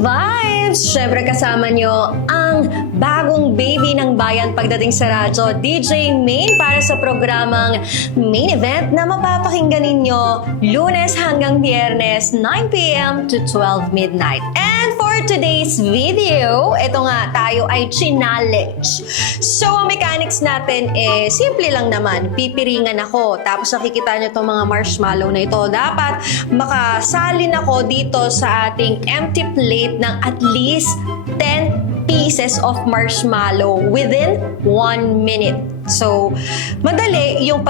vibes! Siyempre kasama nyo ang bagong baby ng bayan pagdating sa radyo, DJ Main, para sa programang Main Event na mapapakinggan ninyo Lunes hanggang Biyernes, 9 p.m. to 12 midnight. And for today's video, ito nga, tayo ay challenge. So, ang mechanics natin simple lang naman. Pipiringan ako, tapos nakikita nyo itong mga marshmallow na ito. Dapat makasalin ako dito sa ating empty plate ng at least 10 pieces of marshmallow within 1 minute. So, madali yung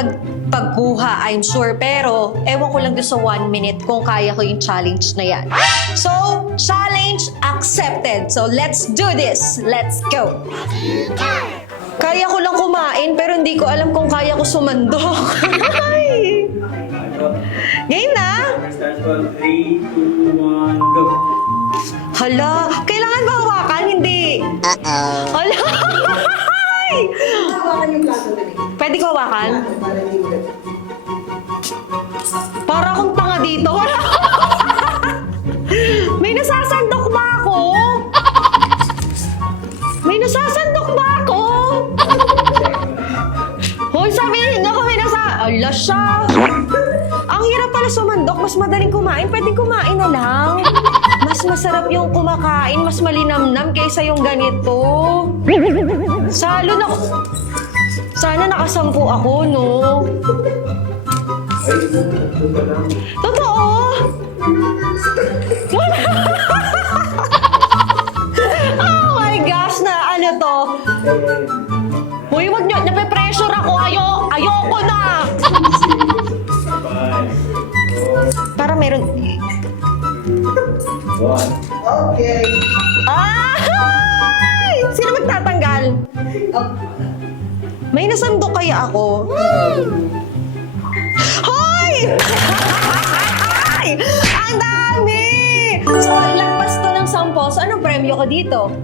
pagkuha, I'm sure. Pero, ewan ko lang doon sa 1 minute kung kaya ko yung challenge na yan. So, challenge accepted. So, let's do this. Let's go. Kaya ko lang kumain, pero hindi ko alam kung kaya ko sumandok. Game na? Start on 3, 2, 1, go! Hala, kailangan ba hawakan? Hindi. Hala. Hawakan yung plato na rin. Pwede ko hawakan? Para hindi mo lang. Para akong tanga dito. May nasasandok ba ako? May nasasandok ba ako? Hoy, sabihin niyo kung may Ala siya. Ang hirap pala sumandok. Mas madaling kumain. Pwedeng kumain na lang. Mas masarap yung kumakain. Mas malinamnam kaysa yung ganito. Salo na... Sana nakasampu ako, no? Totoo? Oh my gosh, na ano to? Uy, wag nyo, nape-pressure ako. Ayoko na. Para meron... 1. Okay. Ay! Sino magtatanggal? May nasandok kaya ako? Hoy! Ay! Ang dami! So, lagpas to ng 10. So, anong premyo ko dito?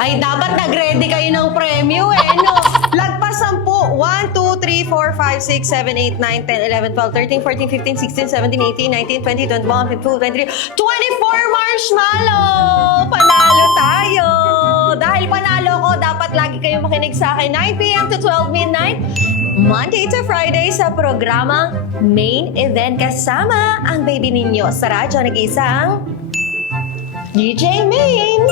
Ay, dapat nag-ready kayo ng premyo no? Lagpas 10. 1, 2, 3, 4, 5, 6, 7, 8, 9, 10, 11, 12, 13, 14, 15, 16, 17, 18, 19, 20, 21, 22, 23, 24 marshmallow! Panalo tayo! Dahil panalo ko, dapat lagi kayo makinig sa akin. 9 p.m. to 12 midnight, Monday to Friday sa programang Main Event. Kasama ang baby ninyo sa radyo, nag-iisang DJ Main.